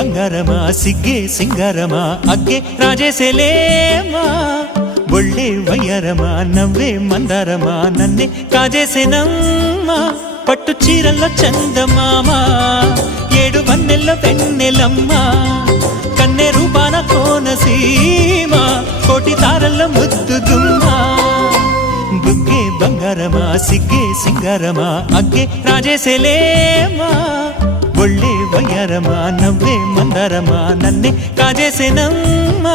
ಬಂಗಾರಮ ಸಿಗ್ಗೆ ಸಿಂಗಾರಮ ಅಗ್ಗೆ ರಾಜೇಸೆಲೇಮಾ ಒಳ್ಳೆ వయ్యారమ నవ్వే మందారమ నన్నే కాజేసేనమ్మ పట్టు చీరల్లో చందమామ ఏడు వన్నెల్లో వెన్నెలమ్మ కన్నె రూపాన కోనసీమ కోటి తారల్లో ముద్దుగుమ్మ బుగ్గే బంగారమ సిగ్గే సింగారమ అగ్గే రాజేసెలేమా ఒళ్ళే వయ్యారమ నవ్వే మందారమ నన్నే కాజేసేనమ్మ